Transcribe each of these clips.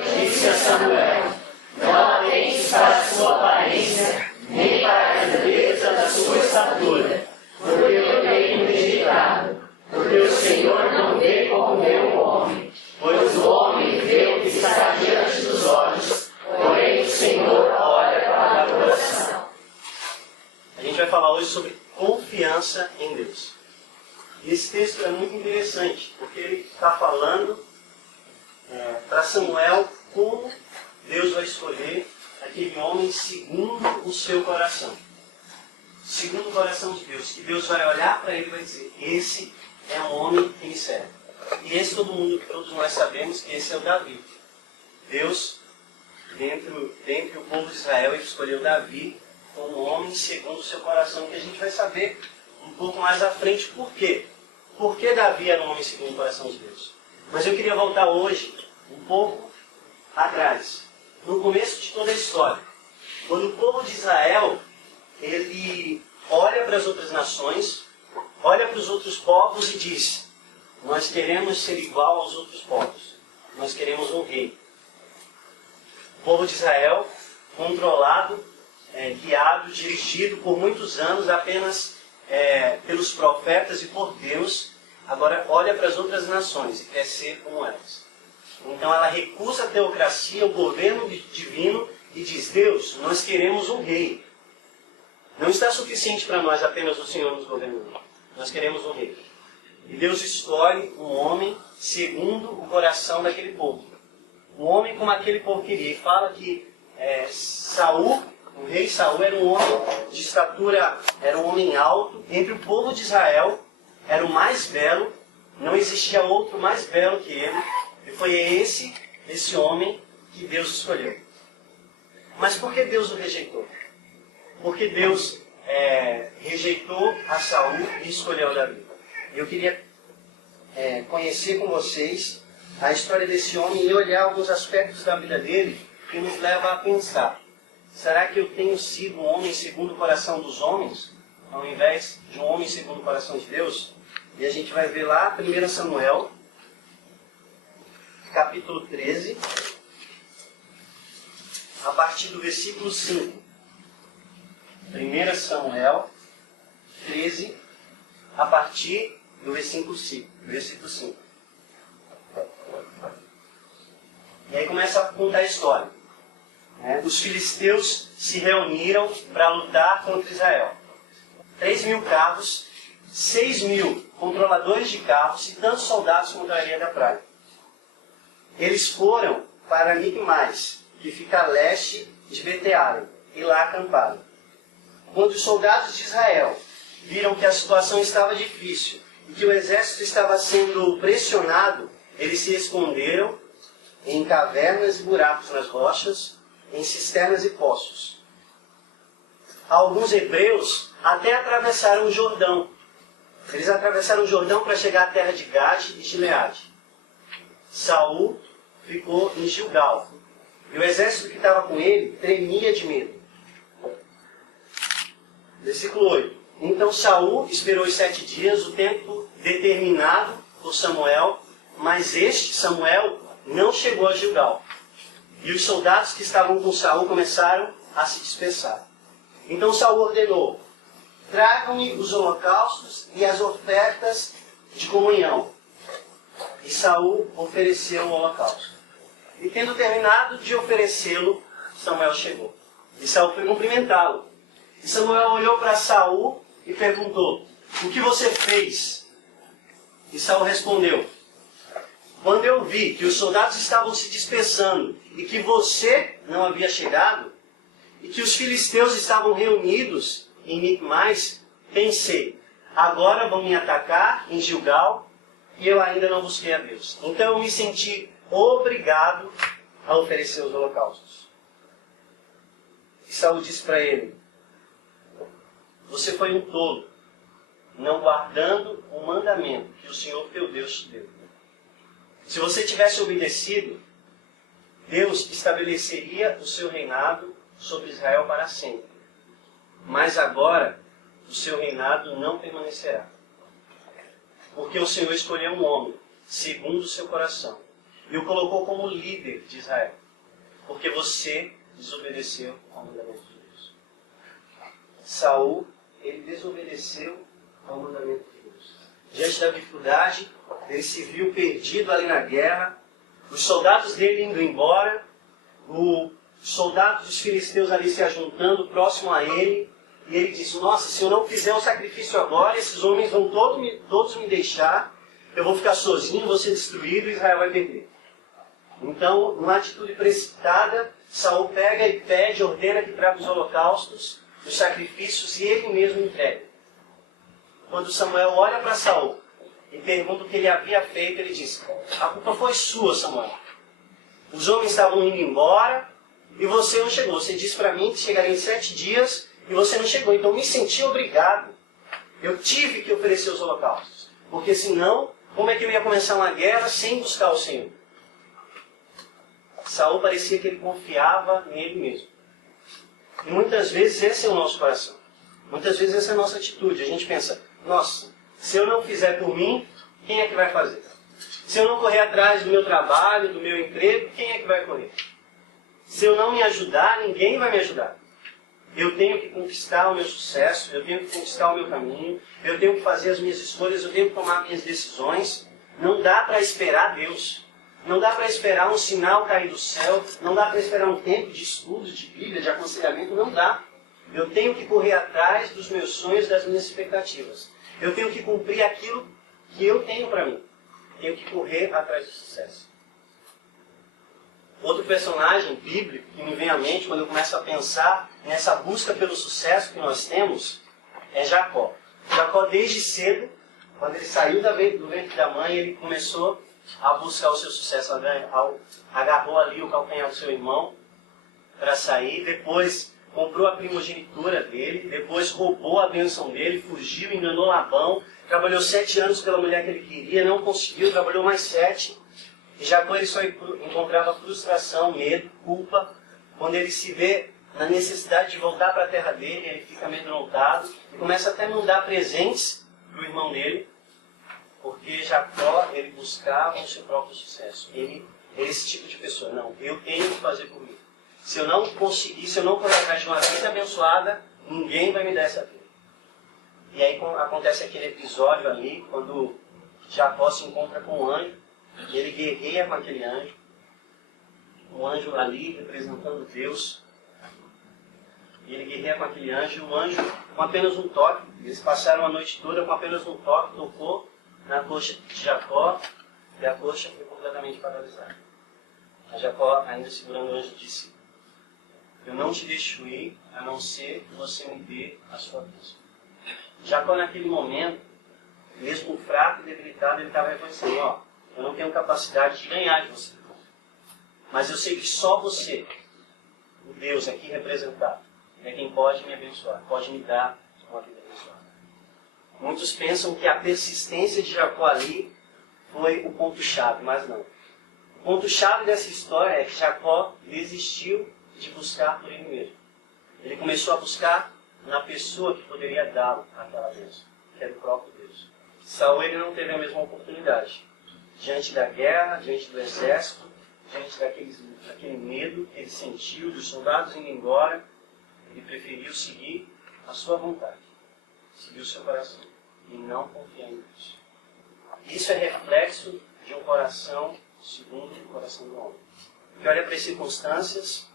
disse a Samuel: não atentes para a sua aparência, nem para a grandeza da sua estatura, porque eu tenho rejeitado. Porque o Senhor não vê como vê o homem, pois o homem vê o que está diante dos olhos, porém o Senhor olha para o coração. A gente vai falar hoje sobre confiança em Deus. E esse texto é muito interessante, porque ele está falando para Samuel como Deus vai escolher aquele homem segundo o seu coração. Segundo o coração de Deus. Que Deus vai olhar para ele e vai dizer: esse é um homem que me serve. E esse todos nós sabemos que esse é o Davi. Deus, dentre o povo de Israel, ele escolheu Davi como homem segundo o seu coração, que a gente vai saber um pouco mais à frente por quê. Por que Davi era um homem segundo o coração de Deus? Mas eu queria voltar hoje um pouco atrás, no começo de toda a história. Quando o povo de Israel, ele olha para as outras nações, olha para os outros povos e diz: nós queremos ser igual aos outros povos. Nós queremos um rei. O povo de Israel, controlado, guiado, dirigido por muitos anos apenas pelos profetas e por Deus, agora olha para as outras nações e quer ser como elas. Então ela recusa a teocracia, o governo divino, e diz: Deus, nós queremos um rei. Não está suficiente para nós apenas o Senhor nos governando. Nós queremos um rei. E Deus escolhe um homem segundo o coração daquele povo. Um homem como aquele povo queria. E fala que Saul, o rei Saul, era um homem de estatura, era um homem alto. Entre o povo de Israel, era o mais belo. Não existia outro mais belo que ele. E foi esse homem que Deus escolheu. Mas por que Deus o rejeitou? Porque Deus rejeitou a Saul e escolheu Davi. Eu queria conhecer com vocês a história desse homem e olhar alguns aspectos da vida dele que nos leva a pensar: será que eu tenho sido um homem segundo o coração dos homens, ao invés de um homem segundo o coração de Deus? E a gente vai ver lá 1 Samuel, capítulo 13, a partir do versículo 5. 1 Samuel 13, a partir do versículo 5. E aí começa a contar a história. Os filisteus se reuniram para lutar contra Israel. 3.000 carros, 6.000 controladores de carros e tantos soldados contra a areia da praia. Eles foram para Micmais, que fica a leste de Betearen, e lá acamparam. Quando os soldados de Israel viram que a situação estava difícil e que o exército estava sendo pressionado, eles se esconderam em cavernas e buracos nas rochas, em cisternas e poços. Alguns hebreus até atravessaram o Jordão. Eles atravessaram o Jordão para chegar à terra de Gade e Gileade. Saul ficou em Gilgal, e o exército que estava com ele tremia de medo. Versículo 8. Então Saul esperou os 7 dias, o tempo determinado por Samuel, mas este, Samuel, não chegou a Gilgal. E os soldados que estavam com Saul começaram a se dispersar. Então Saul ordenou: tragam-me os holocaustos e as ofertas de comunhão. E Saul ofereceu o holocausto. E tendo terminado de oferecê-lo, Samuel chegou. E Saul foi cumprimentá-lo. E Samuel olhou para Saul e perguntou: o que você fez? E Saul respondeu: quando eu vi que os soldados estavam se dispersando e que você não havia chegado, e que os filisteus estavam reunidos em Micmais, pensei: agora vão me atacar em Gilgal e eu ainda não busquei a Deus. Então eu me senti obrigado a oferecer os holocaustos. E Saul disse para ele: você foi um tolo, não guardando o mandamento que o Senhor teu Deus te deu. Se você tivesse obedecido, Deus estabeleceria o seu reinado sobre Israel para sempre. Mas agora, o seu reinado não permanecerá. Porque o Senhor escolheu um homem, segundo o seu coração. e o colocou como líder de Israel, porque você desobedeceu ao mandamento de Deus. Saul, ele desobedeceu ao mandamento de Deus. Diante da dificuldade, ele se viu perdido ali na guerra, os soldados dele indo embora, o soldado dos filisteus ali se ajuntando próximo a ele, e ele disse: nossa, se eu não fizer um sacrifício agora, esses homens vão todos me deixar, eu vou ficar sozinho, vou ser destruído e Israel vai perder. Então, numa atitude precipitada, Saul pega e pede, ordena que traga os holocaustos, os sacrifícios, e ele mesmo entrega. Quando Samuel olha para Saul e pergunta o que ele havia feito, ele diz: a culpa foi sua, Samuel. Os homens estavam indo embora e você não chegou. Você disse para mim que chegaria em 7 dias e você não chegou. Então eu me senti obrigado. Eu tive que oferecer os holocaustos. Porque senão, como é que eu ia começar uma guerra sem buscar o Senhor? Saul parecia que ele confiava nele mesmo. E muitas vezes esse é o nosso coração. Muitas vezes essa é a nossa atitude. A gente pensa: nossa, se eu não fizer por mim, quem é que vai fazer? Se eu não correr atrás do meu trabalho, do meu emprego, quem é que vai correr? Se eu não me ajudar, ninguém vai me ajudar. Eu tenho que conquistar o meu sucesso, eu tenho que conquistar o meu caminho, eu tenho que fazer as minhas escolhas, eu tenho que tomar minhas decisões. Não dá para esperar Deus. Não dá para esperar um sinal cair do céu. Não dá para esperar um tempo de estudo, de Bíblia, de aconselhamento. Não dá. Eu tenho que correr atrás dos meus sonhos, das minhas expectativas. Eu tenho que cumprir aquilo que eu tenho para mim. Tenho que correr atrás do sucesso. Outro personagem bíblico que me vem à mente quando eu começo a pensar nessa busca pelo sucesso que nós temos é Jacó. Jacó, desde cedo, quando ele saiu do ventre da mãe, ele começou a buscar o seu sucesso. Agarrou ali o calcanhar do seu irmão para sair, depois comprou a primogenitura dele, depois roubou a bênção dele, fugiu, enganou Labão, trabalhou 7 anos pela mulher que ele queria, não conseguiu, trabalhou mais 7. E Jacó ele só encontrava frustração, medo, culpa. Quando ele se vê na necessidade de voltar para a terra dele, ele fica amedrontado e começa até a mandar presentes para o irmão dele, porque Jacó ele buscava o seu próprio sucesso. Ele é esse tipo de pessoa. Não, eu tenho que fazer por mim. Se eu não conseguir, se eu não correr atrás de uma vida abençoada, ninguém vai me dar essa vida. E aí acontece aquele episódio ali, quando Jacó se encontra com um anjo, e ele guerreia com aquele anjo. Um anjo ali representando Deus. E ele guerreia com aquele anjo, e o anjo, com apenas um toque, eles passaram a noite toda com apenas um toque, tocou na coxa de Jacó, e a coxa foi completamente paralisada. A Jacó, ainda segurando o anjo, disse: eu não te deixo ir, a não ser que você me dê a sua bênção. Jacó, naquele momento, mesmo fraco e debilitado, ele estava reconhecendo: ó, eu não tenho capacidade de ganhar de você. Mas eu sei que só você, o Deus aqui representado, é quem pode me abençoar, pode me dar uma vida abençoada. Muitos pensam que a persistência de Jacó ali foi o ponto-chave, mas não. O ponto-chave dessa história é que Jacó desistiu de buscar por ele mesmo. Ele começou a buscar na pessoa que poderia dá-lo aquela bênção, que era o próprio Deus. Saul ele não teve a mesma oportunidade. Diante da guerra, diante do exército, diante daquele medo que ele sentiu, dos soldados indo embora, ele preferiu seguir a sua vontade, seguir o seu coração, e não confiar em Deus. Isso é reflexo de um coração segundo o coração do homem, que olha para as circunstâncias,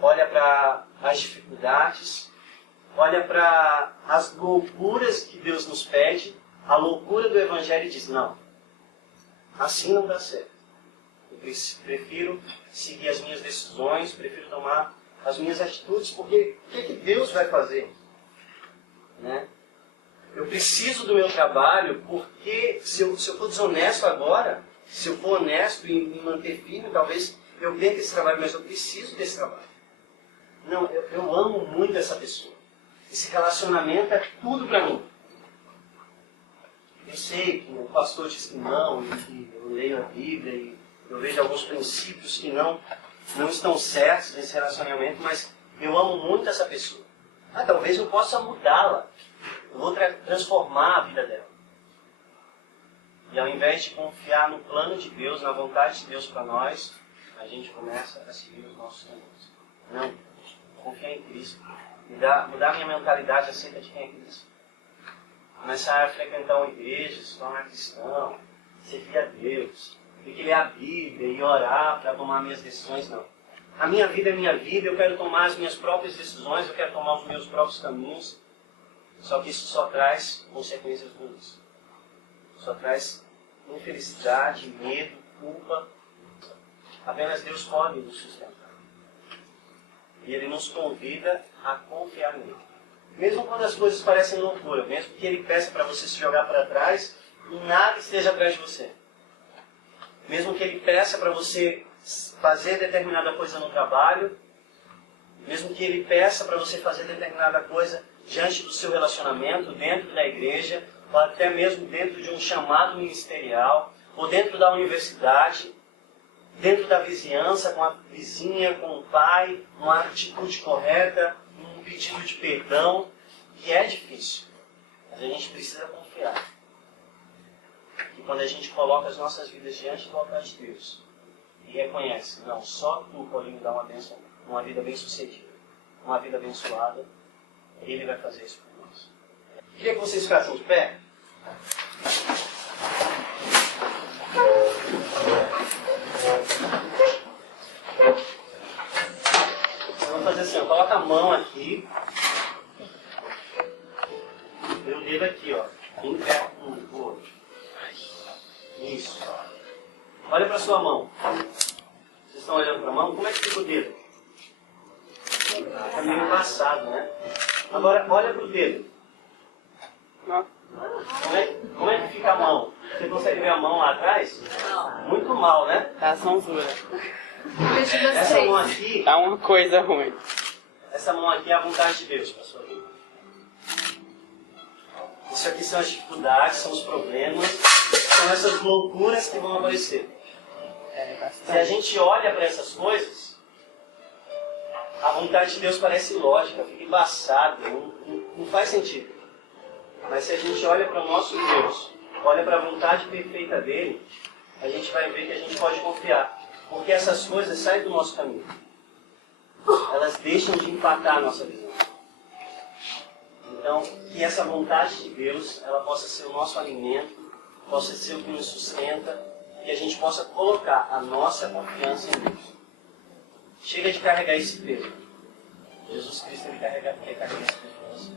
olha para as dificuldades, olha para as loucuras que Deus nos pede, a loucura do Evangelho, e diz: não, assim não dá certo. Eu prefiro seguir as minhas decisões, prefiro tomar as minhas atitudes, porque o que Deus vai fazer? Né? Eu preciso do meu trabalho, porque se eu for desonesto agora, se eu for honesto e me manter firme, talvez eu perca esse trabalho, mas eu preciso desse trabalho. Não, eu amo muito essa pessoa. Esse relacionamento é tudo para mim. Eu sei que o pastor diz que não, e que eu leio a Bíblia e eu vejo alguns princípios que não estão certos nesse relacionamento, mas eu amo muito essa pessoa. Talvez eu possa mudá-la. Eu vou transformar a vida dela. E ao invés de confiar no plano de Deus, na vontade de Deus para nós, a gente começa a seguir os nossos caminhos. Não, confiar em Cristo. Mudar minha mentalidade acerca de quem é Cristo. Começar a frequentar uma igreja, se tornar cristão, servir a Deus, ter que ler a Bíblia e orar para tomar minhas decisões, não. A minha vida é minha vida, eu quero tomar as minhas próprias decisões, eu quero tomar os meus próprios caminhos. Só que isso só traz consequências ruins. Só traz infelicidade, medo, culpa. Apenas Deus pode nos sustentar. E Ele nos convida a confiar nele. Mesmo quando as coisas parecem loucura, mesmo que Ele peça para você se jogar para trás e nada esteja atrás de você. Mesmo que Ele peça para você fazer determinada coisa no trabalho, mesmo que Ele peça para você fazer determinada coisa diante do seu relacionamento, dentro da igreja, ou até mesmo dentro de um chamado ministerial, ou dentro da universidade, dentro da vizinhança, com a vizinha, com o pai, uma atitude correta, um pedido de perdão, que é difícil. Mas a gente precisa confiar. E quando a gente coloca as nossas vidas diante do altar de Deus, e reconhece, não, só tu pode me dar uma bênção, uma vida bem-sucedida, uma vida abençoada, Ele vai fazer isso por nós. Queria que vocês ficassem de pé. Vamos fazer assim, ó, coloca a mão aqui, e o dedo aqui, ó, bem perto um do outro. Isso. Olha para sua mão. Vocês estão olhando para a mão? Como é que fica o dedo? Está meio embaçado, né? Agora, olha para o dedo. Como é que fica a mão? Você consegue ver a mão lá atrás? Muito mal, né? Tá sonzura. Essa mão aqui... Tá uma coisa ruim. Essa mão aqui é a vontade de Deus para a sua vida. Isso aqui são as dificuldades, são os problemas, são essas loucuras que vão aparecer. Se a gente olha para essas coisas, a vontade de Deus parece ilógica, fica embaçada, não faz sentido. Mas se a gente olha para o nosso Deus, olha para a vontade perfeita dele, a gente vai ver que a gente pode confiar. Porque essas coisas saem do nosso caminho. Elas deixam de impactar a nossa visão. Então, que essa vontade de Deus, ela possa ser o nosso alimento, possa ser o que nos sustenta, que a gente possa colocar a nossa confiança em Deus. Chega de carregar esse peso. Jesus Cristo quer carregar esse peso para você.